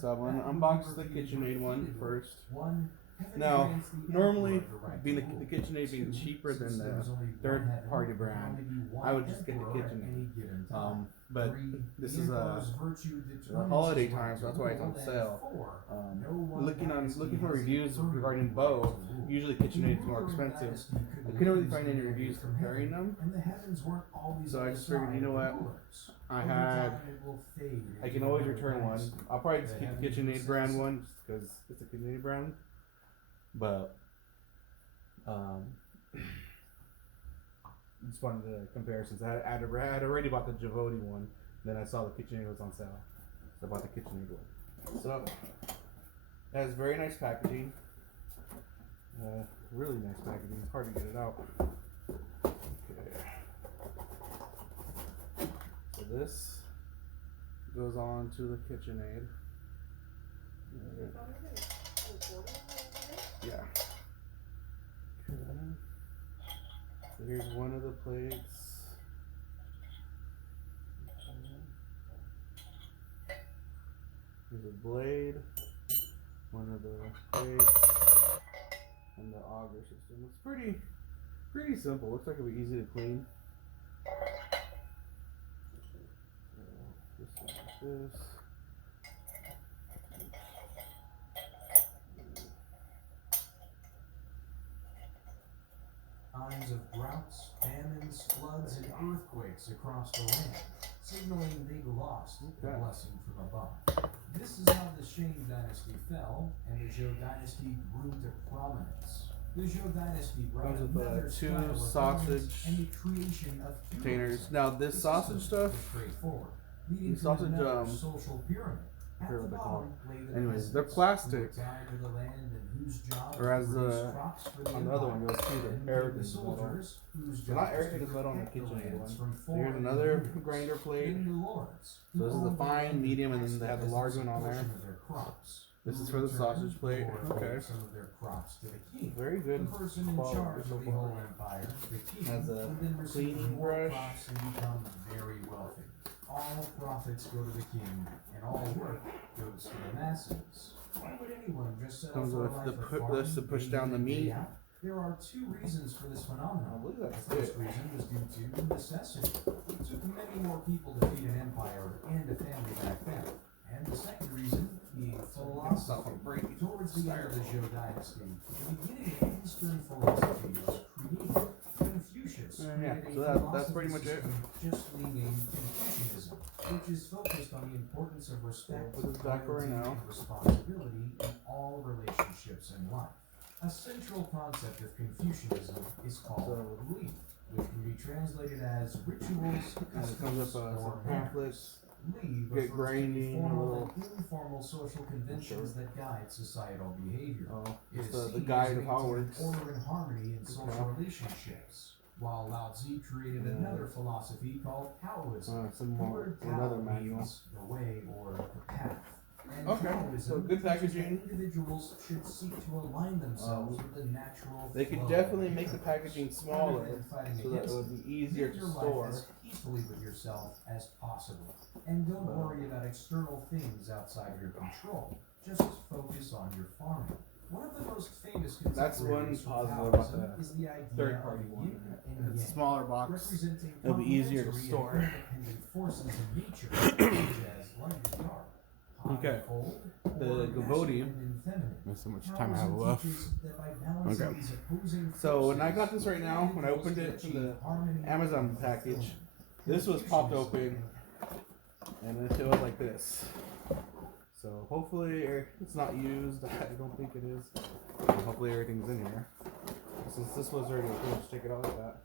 So I'm going to unbox the KitchenAid one first. Now, normally, being the KitchenAid being cheaper than the third-party brand, I would just get the KitchenAid. But this is the holiday time, so that's why it's on sale. Looking for reviews regarding both. Usually KitchenAid is more expensive. I couldn't really find any reviews comparing them, so I just figured, you know what? I can always return one. I'll probably just keep the KitchenAid brand one just because it's a KitchenAid brand. But just wanted the comparisons. I had already bought the GVODE one. Then I saw the KitchenAid was on sale, so I bought the KitchenAid one. So it has very nice packaging. Really nice packaging. It's hard to get it out. Okay. So this goes on to the KitchenAid. Yeah. Okay. So here's one of the plates. Here's a blade. One of the plates. And the auger system. It's pretty simple. Looks like it'll be easy to clean. So this one like this. Times of droughts, famines, floods, and earthquakes across the land, signaling they lost the blessing from above. This is how the Shang dynasty fell, and the Zhou dynasty grew to prominence. The Zhou dynasty brought another two sausage and the creation of containers. Now this sausage stuff, these sausage social pyramid. Anyways, they're plastic. Whereas on the other one, you'll see the everything is metal. So not everything is metal on the KitchenAid one. So here's another grinder plate. So this is the fine, medium, and then they have the large one on there. This is for the sausage plate. Okay. Very good quality so far. Has a cleaning brush. All profits go to the king, and all work goes to the masses. Why would anyone just settle comes for with a the life of this to push down the meat. There are two reasons for this phenomenon. I believe that's The first reason was due to necessity. It took many more people to feed an empire and a family back then. And the second reason being philosophy. Towards the end of the Zhou dynasty, the beginning of Eastern philosophy was created. Confucius so that's pretty much it. Justly named Confucianism, which is focused on the importance of respect, right now. and responsibility in all relationships in life. A central concept of Confucianism is called belief, which can be translated as rituals, And it comes up or some pamphlets. Get grinding, formal and informal social conventions that guide societal behavior. It's the guide of how it works. Order and harmony in social relationships. While Lao Tzu created another philosophy called Taoism. Another manual. The way or the path. And okay, so good packaging. Individuals should seek to align themselves with the natural. They could definitely make the packaging smaller so that it would be easier to store. As peacefully with yourself as possible. And don't worry about external things outside your control. Just focus on your farming. One of the most famous that's one positive about the third party one. It's a smaller box. It'll be easier to store. Okay. The GVODE. That's how much time I have left. Okay. So when I got this right now, when I opened it from the Amazon package, this was popped open and it was like this. So hopefully it's not used. I don't think it is. Hopefully everything's in here. Since this was already open, just take it out like that.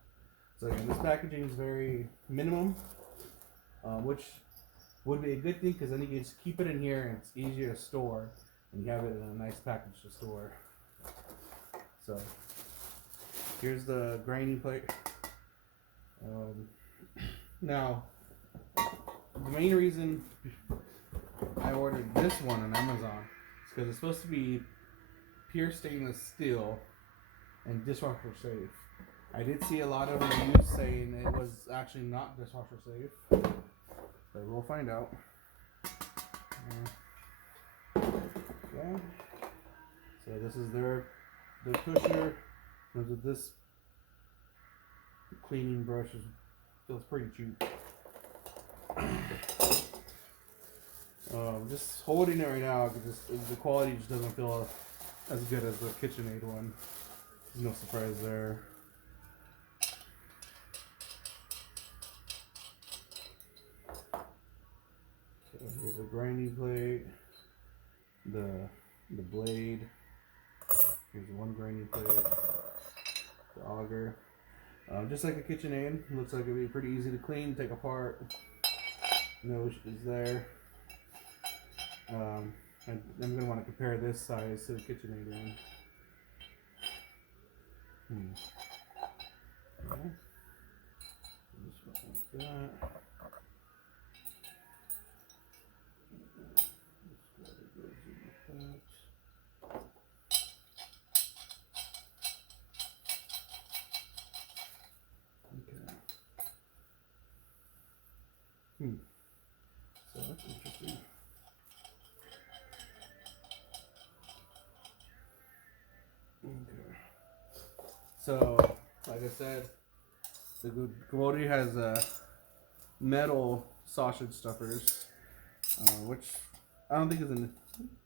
So again, this packaging is very minimum, which would be a good thing because then you can just keep it in here and it's easier to store, and you have it in a nice package to store. So here's the grinding plate. Now, the main reason I ordered this one on Amazon is because it's supposed to be pure stainless steel and dishwasher safe. I did see a lot of reviews saying it was actually not dishwasher safe, but we'll find out. Okay. So this is the pusher. With this cleaning brush feels pretty cheap. Just holding it right now, the quality just doesn't feel as good as the KitchenAid one. There's no surprise there. So here's a grinding plate, the blade. Here's one grinding plate, the auger. Just like a KitchenAid, looks like it'd be pretty easy to clean, take apart. No issues there. I'm going to want to compare this size to the KitchenAid one. Okay. Just like that. So that's interesting. Okay. So, like I said, the GVODE has metal sausage stuffers, which I don't think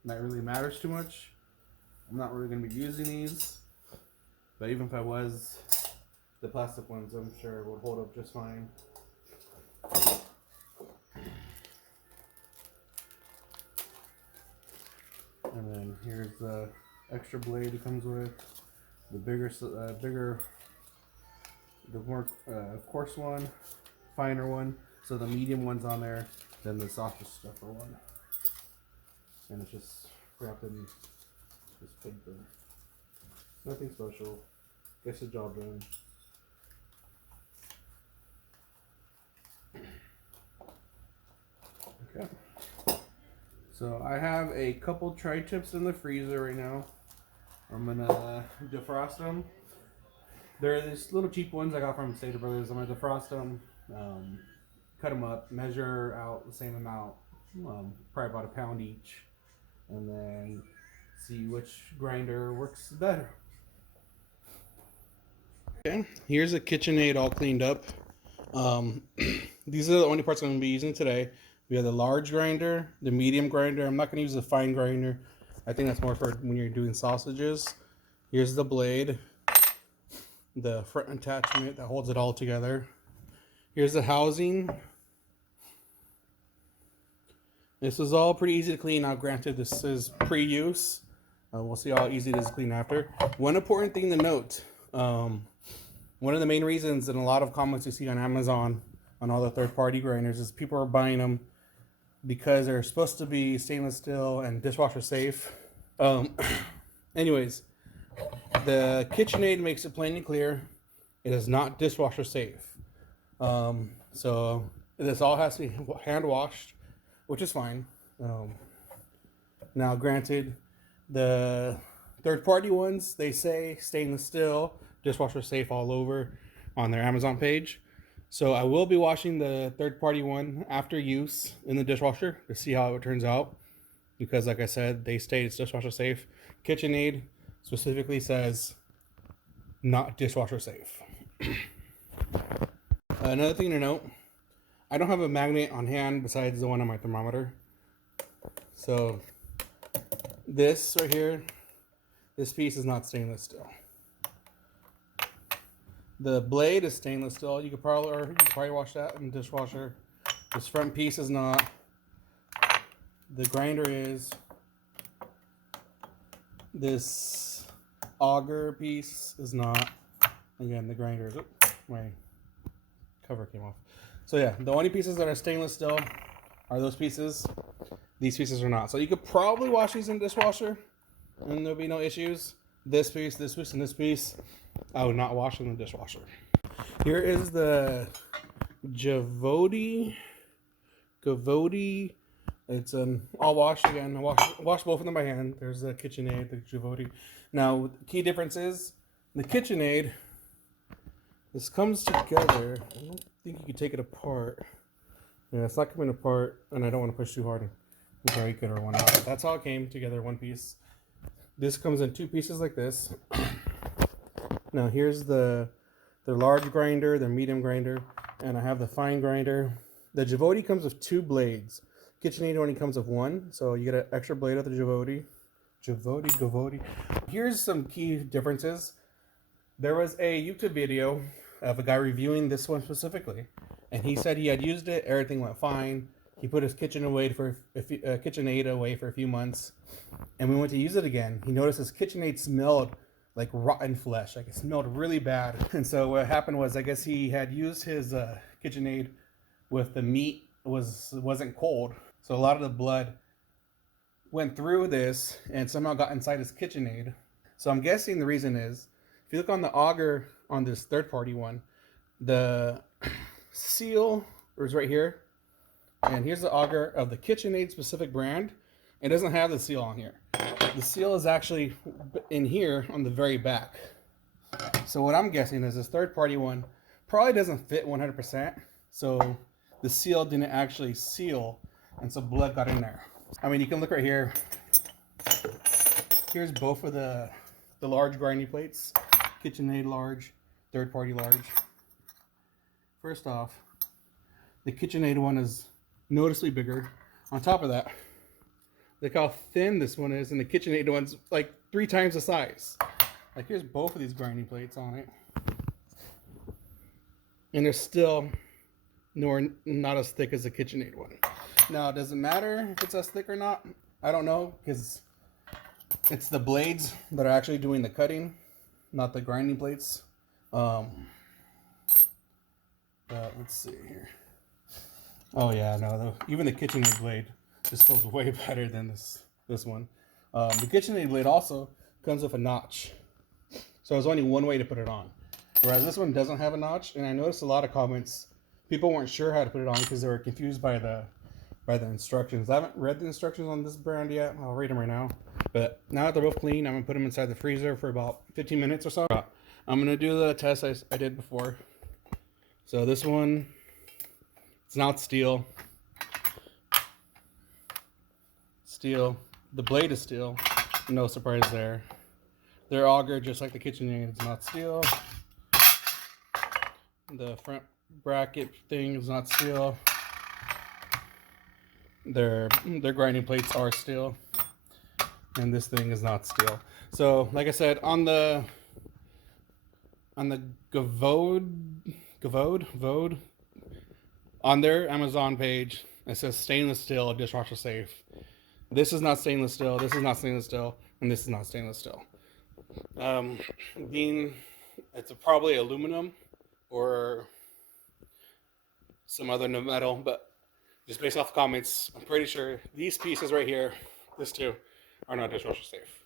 that really matters too much. I'm not really going to be using these, but even if I was, the plastic ones I'm sure would hold up just fine. And then here's the extra blade it comes with, the more coarse one, finer one. So the medium one's on there, then the sausage stuffer one. And it's just wrapped in this paper. Nothing special. Gets the job done. Okay. So I have a couple tri-tips in the freezer right now. I'm gonna defrost them. They're these little cheap ones I got from Stater Brothers. I'm gonna defrost them, cut them up, measure out the same amount, probably about a pound each, and then see which grinder works better. Okay, here's a KitchenAid all cleaned up. These are the only parts I'm gonna be using today. We have the large grinder, the medium grinder. I'm not going to use the fine grinder. I think that's more for when you're doing sausages. Here's the blade, the front attachment that holds it all together. Here's the housing. This is all pretty easy to clean. Now, granted, this is pre-use. We'll see how easy it is to clean after. One important thing to note. One of the main reasons in a lot of comments you see on Amazon on all the third-party grinders is people are buying them because they're supposed to be stainless steel and dishwasher safe. Anyways, the KitchenAid makes it plain and clear. It is not dishwasher safe. So this all has to be hand washed, which is fine. Now, granted, the third-party ones, they say stainless steel, dishwasher safe all over on their Amazon page. So I will be washing the third-party one after use in the dishwasher to see how it turns out. Because like I said, they state it's dishwasher safe. KitchenAid specifically says not dishwasher safe. Another thing to note, I don't have a magnet on hand besides the one on my thermometer. So this right here, this piece is not stainless steel. The blade is stainless steel. You could probably wash that in the dishwasher. This front piece is not. The grinder is. This auger piece is not. Again, the grinder is. My cover came off. So yeah, the only pieces that are stainless steel are those pieces. These pieces are not. So you could probably wash these in the dishwasher and there'll be no issues. This piece, and this piece, I would not wash in the dishwasher. Here is the GVODE. It's all washed again. I wash both of them by hand. There's the KitchenAid, the GVODE. Now, the key difference is the KitchenAid. This comes together. I don't think you can take it apart. Yeah, it's not coming apart, and I don't want to push too hard. break it or whatnot. That's how it came together, one piece. This comes in 2 pieces like this. Now here's the large grinder, the medium grinder, and I have the fine grinder. The GVODE comes with 2 blades. KitchenAid only comes with 1, so you get an extra blade of the GVODE. GVODE. Here's some key differences. There was a YouTube video of a guy reviewing this one specifically, and he said he had used it, everything went fine. He put his KitchenAid away for a few months, and we went to use it again. He noticed his KitchenAid smelled like rotten flesh, like it smelled really bad. And so what happened was, I guess he had used his KitchenAid with the meat wasn't cold, so a lot of the blood went through this and somehow got inside his KitchenAid. So I'm guessing the reason is, if you look on the auger on this third-party one, the seal is right here, and here's the auger of the KitchenAid specific brand. It doesn't have the seal on here. The seal is actually in here on the very back. So what I'm guessing is this third-party one probably doesn't fit 100%, so the seal didn't actually seal, and so blood got in there. I mean, you can look right here. Here's both of the large grinding plates. KitchenAid large, third-party large. First off, the KitchenAid one is noticeably bigger. On top of that, look how thin this one is, and the KitchenAid one's like 3 times the size. Like, here's both of these grinding plates on it, and they're still not as thick as the KitchenAid one. Now, does it matter if it's as thick or not? I don't know, because it's the blades that are actually doing the cutting, not the grinding plates. But let's see here. Oh yeah, no, even the KitchenAid blade just feels way better than this one. The KitchenAid blade also comes with a notch, so there's only one way to put it on. Whereas this one doesn't have a notch, and I noticed a lot of comments, people weren't sure how to put it on because they were confused by the instructions. I haven't read the instructions on this brand yet. I'll read them right now. But now that they're both clean, I'm gonna put them inside the freezer for about 15 minutes or so. I'm gonna do the test I did before. So this one, it's not steel. Steel. The blade is steel. No surprise there. Their auger, just like the KitchenAid, is not steel. The front bracket thing is not steel. Their grinding plates are steel, and this thing is not steel. So, like I said, on the GVODE on their Amazon page, it says stainless steel, dishwasher safe. This is not stainless steel. This is not stainless steel, and this is not stainless steel. It's probably aluminum or some other metal, but just based off the comments, I'm pretty sure these pieces right here, this two, are not dishwasher safe.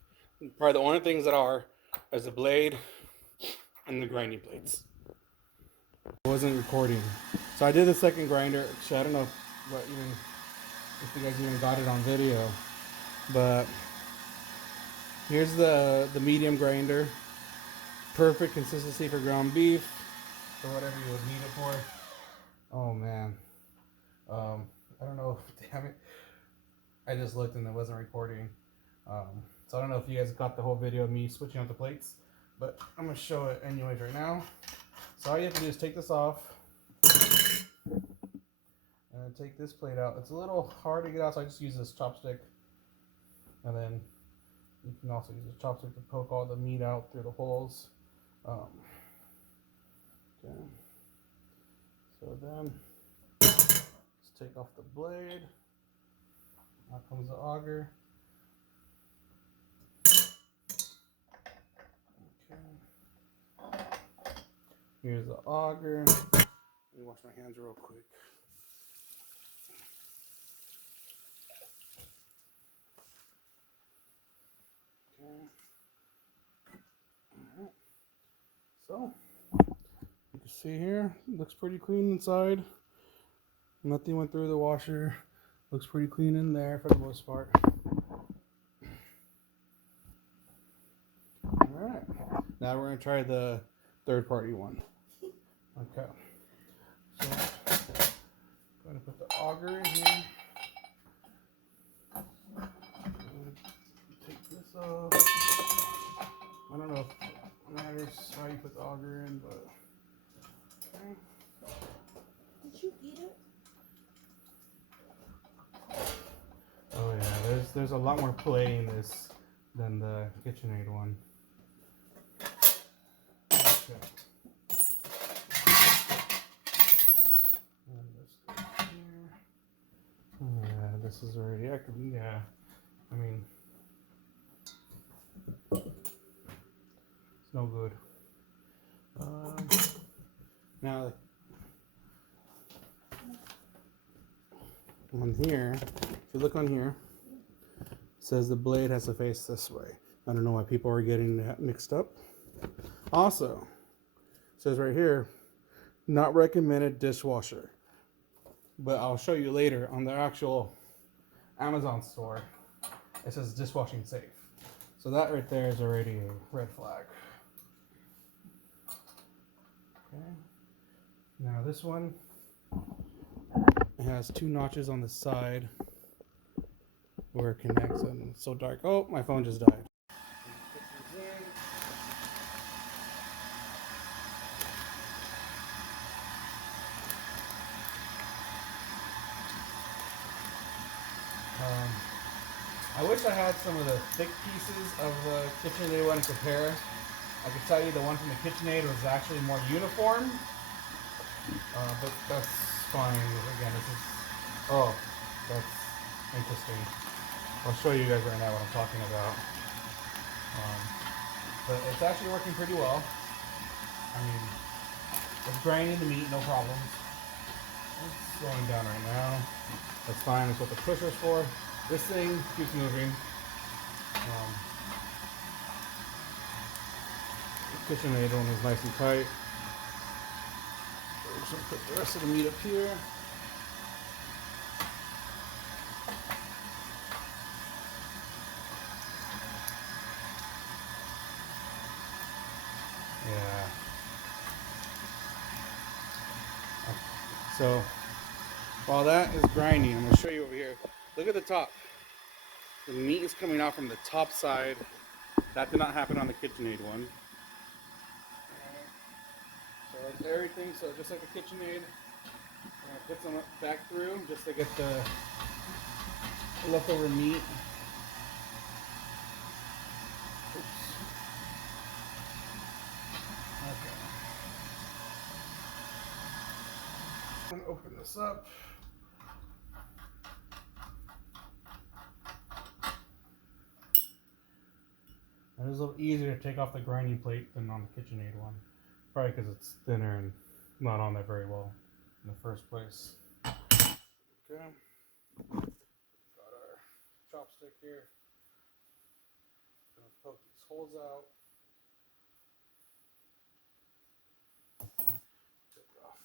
Probably the only things that are is the blade and the grinding plates. I wasn't recording, so I did the second grinder. Actually, I don't know if you guys even got it on video, but here's the medium grinder. Perfect consistency for ground beef, or whatever you would need it for. Oh man. I don't know, damn it. I just looked and it wasn't recording. So I don't know if you guys got the whole video of me switching out the plates, but I'm going to show it anyways right now. So all you have to do is take this off and take this plate out. It's a little hard to get out, so I just use this chopstick. And then you can also use a chopstick to poke all the meat out through the holes. Okay. So then, take off the blade. Now comes the auger. Okay. Here's the auger. Let me wash my hands real quick. Okay. Alright. So, you can see here, it looks pretty clean inside. Nothing went through the washer. Looks pretty clean in there for the most part. Alright. Now we're going to try the third party one. Okay. So, I'm going to put the auger in here. there's a lot more play in this than the KitchenAid one. Okay. And let's go here. Yeah, this is already active. Yeah, I mean, it's no good. Now, on here, if you look on here, it says the blade has to face this way. I don't know why people are getting that mixed up. Also, it says right here, not recommended dishwasher. But I'll show you later on the actual Amazon store. It says dishwashing safe. So that right there is already a red flag. Okay. Now this one, it has 2 notches on the side where it connects, and it's so dark. Oh, my phone just died. I wish I had some of the thick pieces of the KitchenAid one to compare. I could tell you the one from the KitchenAid was actually more uniform, but that's fine. Again, this is, oh, that's interesting. I'll show you guys right now what I'm talking about. But it's actually working pretty well. I mean, it's grinding the meat, no problems. It's slowing down right now. That's fine. That's what the pusher's for. This thing keeps moving. The KitchenAid one is nice and tight. We're just gonna put the rest of the meat up here. Yeah. So while that is grinding, I'm gonna show you over here. Look at the top. The meat is coming out from the top side. That did not happen on the KitchenAid one. So that's everything. So just like the KitchenAid, I'm gonna put some back through just to get the leftover meat. Oops. Okay. I'm gonna open this up. It is a little easier to take off the grinding plate than on the KitchenAid one. Probably because it's thinner and not on there very well in the first place. Okay. Got our chopstick here. Gonna poke these holes out. Take off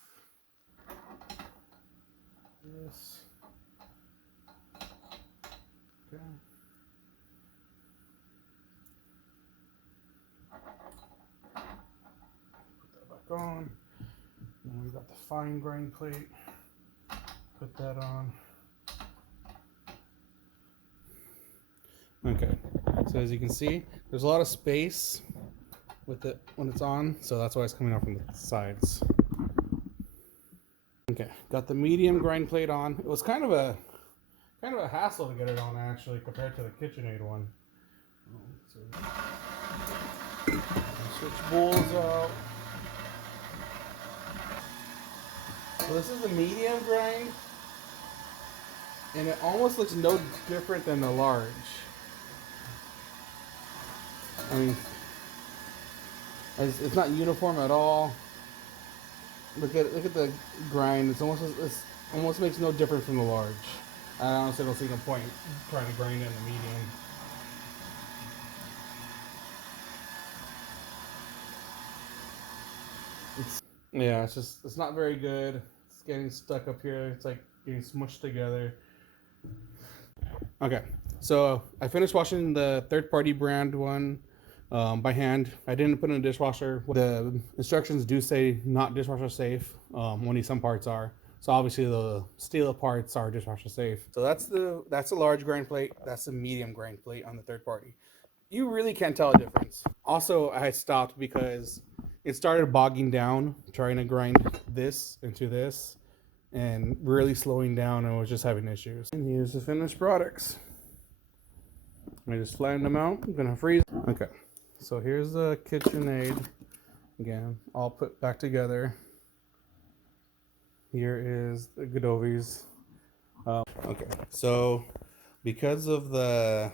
this. Okay. On. Then we got the fine grind plate. Put that on. Okay, so as you can see, there's a lot of space with it when it's on, so that's why it's coming out from the sides. Okay, got the medium grind plate on. It was kind of a hassle to get it on actually compared to the KitchenAid one. So, switch bowls out. So this is the medium grind, and it almost looks no different than the large. I mean, it's not uniform at all. Look at the grind. It almost makes no difference from the large. I honestly don't see no point trying to grind it in the medium. It's not very good. It's getting stuck up here. It's like getting smushed together. Okay, so I finished washing the third-party brand one by hand. I didn't put it in a dishwasher. The instructions do say not dishwasher safe. Only some parts are. So obviously the steel parts are dishwasher safe. So that's the large grind plate. That's the medium grind plate on the third party. You really can't tell a difference. Also, I stopped because it started bogging down trying to grind this into this and really slowing down, and I was just having issues. And here's the finished products. I just flattened them out. I'm gonna freeze. Okay, so here's the KitchenAid. Again, all put back together. Here is the GVODE's. Okay, so because of the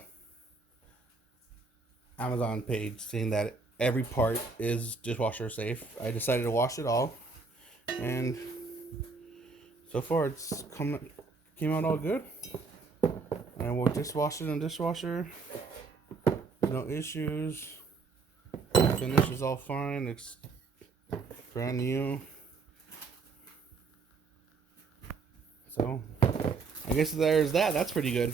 Amazon page saying that every part is dishwasher safe, I decided to wash it all, and so far it's came out all good. And we'll just wash it in the dishwasher. No issues. Finish is all fine. It's brand new. So I guess there's that. That's pretty good.